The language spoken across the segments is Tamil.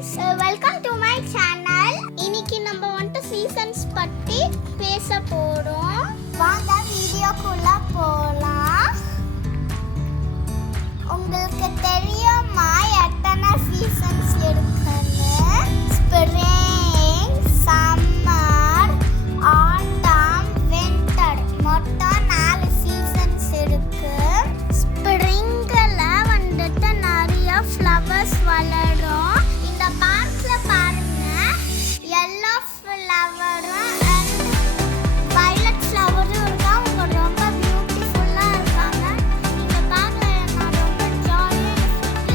Friends, welcome to my channel. இன்னைக்கு நம்ம வந்துட்டு சீசன்ஸ் பற்றி பேச போறோம். வாங்க வீடியோக்குள்ள போலாம். உங்களுக்கு தெரியுமா எத்தனை சீசன்ஸ் இருக்குன்னு? ஸ்ப்ரிங், சம்மர், ஆட்டம், வின்டர், மொத்தம் 4 சீசன்ஸ் இருக்கு. ஸ்ப்ரிங்ல வந்துட்டு நிறைய ஃப்ளவர்ஸ் வளரும். இந்த பார்க்ல பாருங்க, yellow ஃப்ளவரும் அண்ட் violet ஃப்ளவரும் இருக்கா. அவங்க ரொம்ப பியூட்டிஃபுல்லா இருக்காங்க. இந்த பார்க்ல நான் ரொம்ப ஜாலியா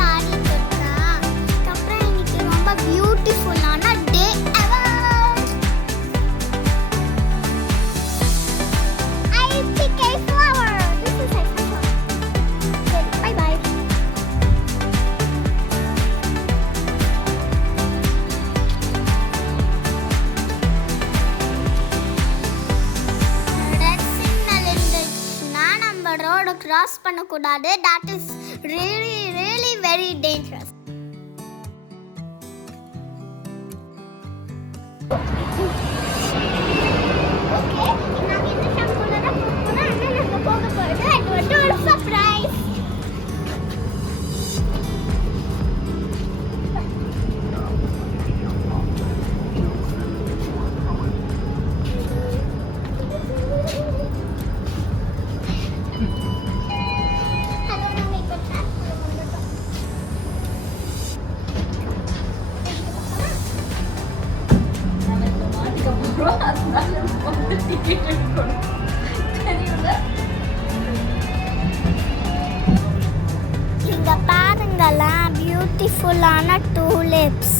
ஆடிட்டு இருக்கேன். அப்புறம் இன்னைக்கு ரொம்ப பியூட்டிஃபுல்லான டே எவர். I pick a flower. This is a flower. Bye bye. Red signal இருந்துச்சுன்னா நம்ம ரோடு கிராஸ் பண்ணக்கூடாது. That is really very dangerous. Okay, நாங்கள் இந்த ஷாப்புக்குள்ள தான் போக போகிறோம். ஆனால் நாங்கள் போக போகிறது அது வந்து ஒரு சர்ப்ரைஸ். ஹலோ, நம்ம இப்போ ஷாப்புக்குள்ள வந்துட்டோம். இங்க பாருங்களா, பியூட்டிஃபுல்லான டூலிப்ஸ்.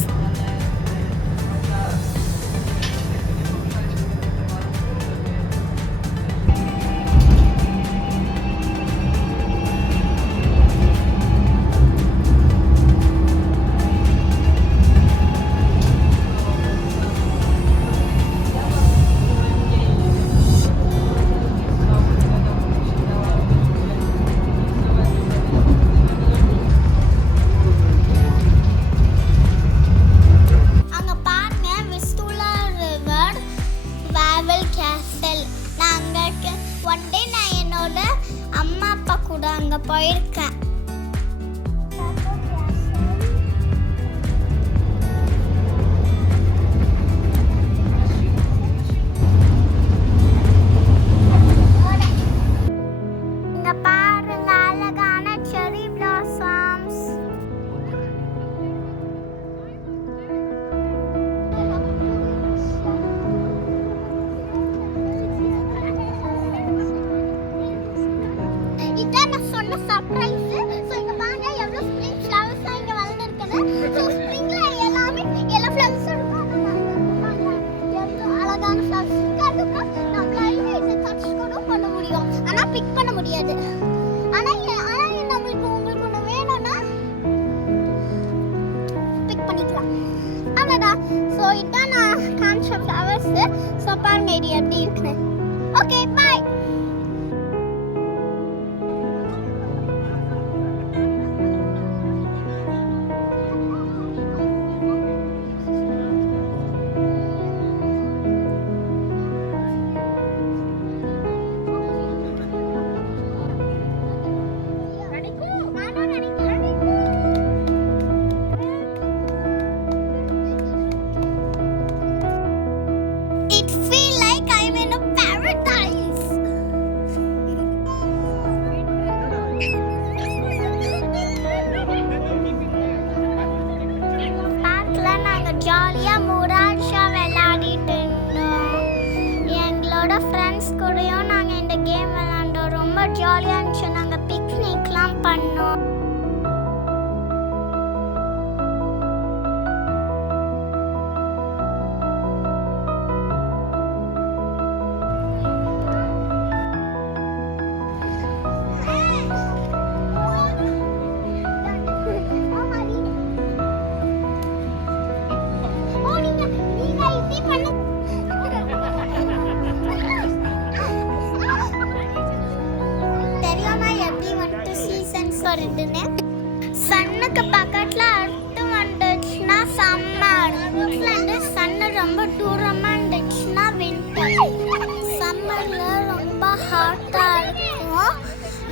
அங்க பாருங்க, விஸ்டுலா ரிவர், வாவல் கேசல். நான் அங்க ஒன் டே நான் என்னோட அம்மா அப்பா கூட அங்க போயிருக்கேன். இங்க பாருங்க, அழகான செரி பிளாசம்ஸ். இதான் நான் சொன்ன சர்ப்ரைஸ். ஸோ இங்க பாருங்க, எவ்வளோ ஸ்ப்ரிங் ஃப்ளவர்ஸ் இங்க வளர்ந்துருக்குது. ஸோ ஸ்ப்ரிங்ல எல்லாமே எல்லா ஃப்ளவர்ஸும் இருக்கும். அந்த பாருங்க, எவ்வளோ அழகான ஃப்ளவர்ஸ் இருக்கு. அதுக்கப்புறம் நம்மளால இதை டச் கூட பண்ண முடியும், ஆனால் பிக் பண்ண முடியாது. ஆனால் நம்மளுக்கு உங்களுக்கு ஒன்று வேணும்னா பிக் பண்ணிக்கலாம். அவ்வளோதான். ஸோ இதான் நான் காமிச்ச ஃப்ளவர்ஸ். ஸோ பாருங்க இது எப்படி இருக்குன்னு. Okay, bye. It feels like I'm in a paradise.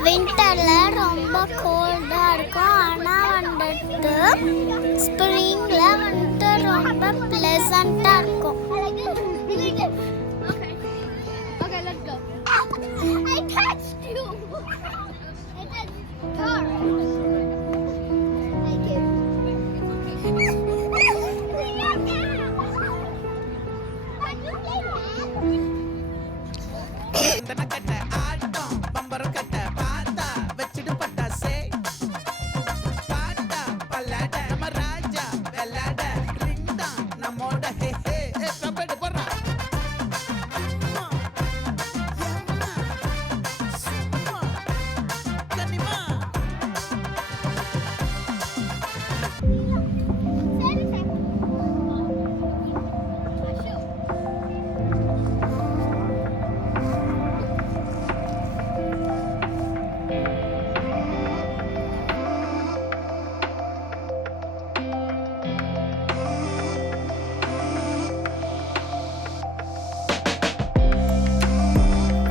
வின்டர்ல ரொம்ப கோல்டா இருக்கும். ஆனா வந்துட்டு ஸ்ப்ரிங்ல வந்துட்டு ரொம்ப பிளசண்டா இருக்கும். Okay, let's go. I touched you. I touched your. Thank you. Can you play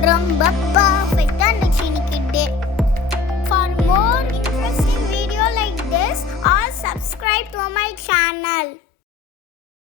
ரொம்ப